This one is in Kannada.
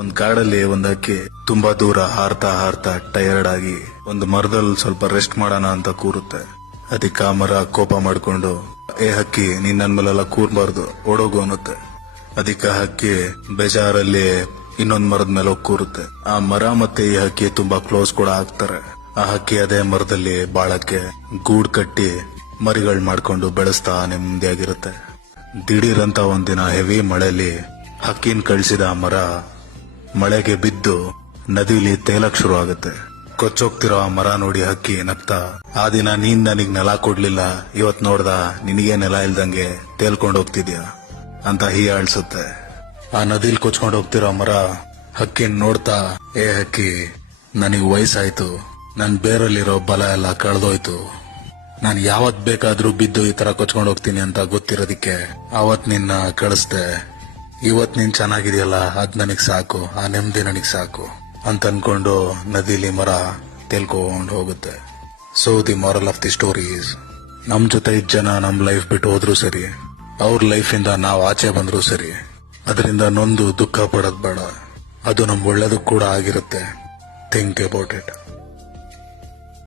ಒಂದ್ ಕಾಡಲ್ಲಿ ಒಂದ್ ಹಕ್ಕಿ ತುಂಬಾ ದೂರ ಹಾರ್ತಾ ಹಾರ್ತಾ ಟಯರ್ಡ್ ಆಗಿ ಒಂದು ಮರದಲ್ಲಿ ಸ್ವಲ್ಪ ರೆಸ್ಟ್ ಮಾಡೋಣ ಅಂತ ಕೂರುತ್ತೆ. ಅದಕ್ಕೆ ಆ ಮರ ಕೋಪ ಮಾಡ್ಕೊಂಡು, ಏ ಹಕ್ಕಿ, ನೀನ್ ನನ್ ಮೇಲೆಲ್ಲ ಕೂರ್ಬಾರ್ದು, ಓಡೋಗು ಅನ್ನುತ್ತೆ. ಅದಕ್ಕೆ ಹಕ್ಕಿ ಬೇಜಾರಲ್ಲಿ ಇನ್ನೊಂದ್ ಮರದ ಮೇಲೆ ಹೋಗಿ ಕೂರುತ್ತೆ. ಆ ಮರ ಮತ್ತೆ ಈ ಹಕ್ಕಿ ತುಂಬಾ ಕ್ಲೋಸ್ ಕೂಡ ಆಗ್ತಾರೆ. ಆ ಹಕ್ಕಿ ಅದೇ ಮರದಲ್ಲಿ ಬಾಳಕ್ಕೆ ಗೂಡ್ ಕಟ್ಟಿ ಮರಿಗಳ್ ಮಾಡ್ಕೊಂಡು ಬೆಳೆಸ್ತಾ ನೆಮ್ಮದಿಯಾಗಿರುತ್ತೆ. ದಿಢೀರ್ ಅಂತ ಒಂದಿನ ಹೆವಿ ಮಳೆಯಲ್ಲಿ ಹಕ್ಕಿನ್ ಕಳ್ಸಿದ ಆ ಮರ ಮಳೆಗೆ ಬಿದ್ದು ನದಿಲಿ ತೇಲಕ್ ಶುರು ಆಗುತ್ತೆ. ಕೊಚ್ಚೋಗ್ತಿರೋ ಆ ಮರ ನೋಡಿ ಹಕ್ಕಿ ನಗ್ತಾ, ಆ ದಿನ ನೀನ್ ನನಗ್ ನೆಲ ಕೊಡ್ಲಿಲ್ಲ, ಇವತ್ ನೋಡ್ದ ನಿನಗೆ ನೆಲ ಇಲ್ದಂಗೆ ತೇಲ್ಕೊಂಡ್ ಹೋಗ್ತಿದ್ಯಾ ಅಂತ ಹೀಯಾಳ್ಸುತ್ತೆ. ಆ ನದಿಲ್ ಕೊಚ್ಕೊಂಡ್ ಹೋಗ್ತಿರೋ ಮರ ಹಕ್ಕಿನ್ ನೋಡ್ತಾ, ಏ ಹಕ್ಕಿ, ನನಗ್ ವಯಸ್ಸಾಯ್ತು, ನನ್ ಬೇರಲ್ಲಿರೋ ಬಲ ಎಲ್ಲ ಕಳೆದೋಯ್ತು, ನಾನ್ ಯಾವತ್ ಬೇಕಾದ್ರೂ ಬಿದ್ದು ಈ ತರ ಕೊಚ್ಕೊಂಡ್ ಹೋಗ್ತೀನಿ ಅಂತ ಗೊತ್ತಿರೋದಿಕ್ಕೆ ಅವತ್ ನಿನ್ನ ಕಳಿಸ್ದೆ. ಇವತ್ ನೀನ್ ಚೆನ್ನಾಗಿದೆಯಲ್ಲ, ಅದ್ ನನಗ್ ಸಾಕು, ಆ ನೆಮ್ಮದಿ ನನಗ್ ಸಾಕು ಅಂತ ಅನ್ಕೊಂಡು ನದಿಲಿ ಮರ ತೇಲ್ಕೊಂಡ್ ಹೋಗುತ್ತೆ. So the moral of the story is, ನಮ್ ಜೊತೆ ಇದ್ ಜನ ನಮ್ ಲೈಫ್ ಬಿಟ್ಟು ಹೋದ್ರು ಸರಿ, ಅವ್ರ ಲೈಫ್ ಇಂದ ನಾವ್ ಆಚೆ ಬಂದ್ರು ಸರಿ, ಅದರಿಂದ ನೊಂದು ದುಃಖ ಪಡೋದ್ ಬೇಡ. ಅದು ನಮ್ ಒಳ್ಳೇದಕ್ ಕೂಡ ಆಗಿರುತ್ತೆ. Think about it.